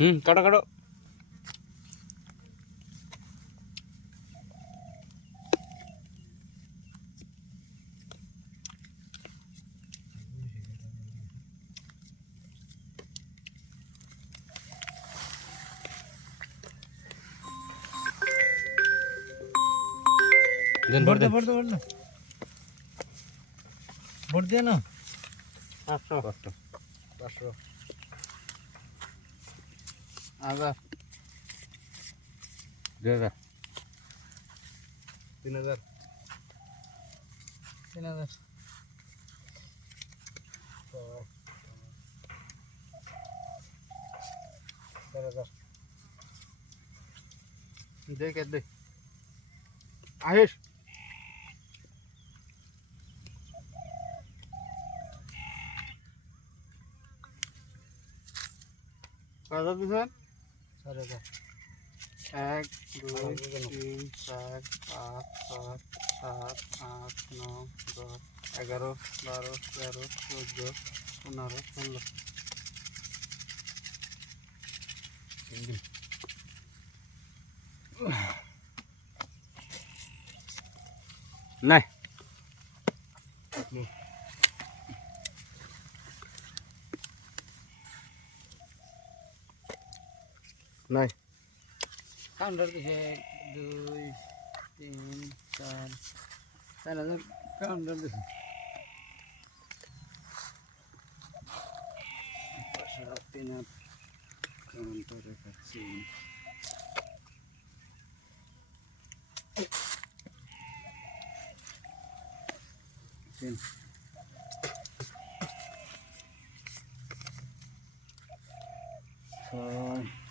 হুম কাটো কাটো। দেন ভর দে ভর দে ভর দে। না 500 500 500 आजा। दे दे। तीन हज़ार। तीन हज़ार। दे दे। এক দুই তিন চার পাঁচ ছয় সাত আট নয় দশ এগারো বারো তেরো চোদ্দ পনেরো ষোলো। নাই। নাই কাউন্টার দিছে দুই তিন চার চার হাজার কাউন্টার দিছে পাঁচশো তিন হাজার কাউন্টারে খাচ্ছি তিন ছয়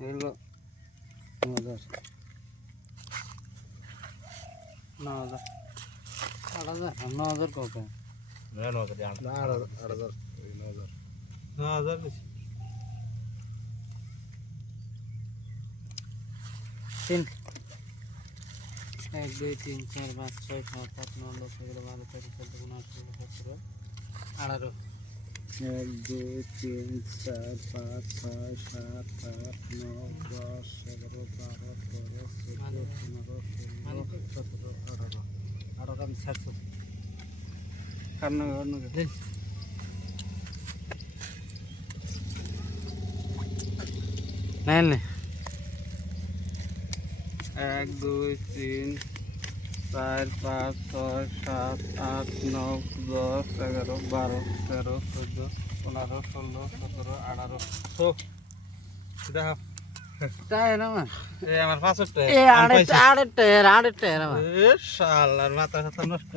এগুলো ন হাজার ন হাজার আট হাজার ন হাজার কত আট হাজার ন হাজার বেশি তিন এক দুই তিন চার পাঁচ ছয় সাত আট নয় দশ এগারো বারো তেরো চোদ্দ পনেরো ষোলো সতেরো আঠারো এক দুই তিন চার পাঁচ ছয় সাত আট নয় দশ এগারো বারো তেরো চোদ্দ পনেরো ষোলো সতেরো আঠারো। আঠারো আমি ছাড়ছো। কান্ন কান্ন নেন এক দুই তিন চার পাঁচ ছয় সাত আট নয় দশ এগারো বারো তেরো চোদ্দ পনেরো ষোলো সতেরো আঠারো। তো দেখো। আমার পাঁচশো এ আড়ে আড়ে টের আড়ে টের শালার মাথা সাথে নষ্ট।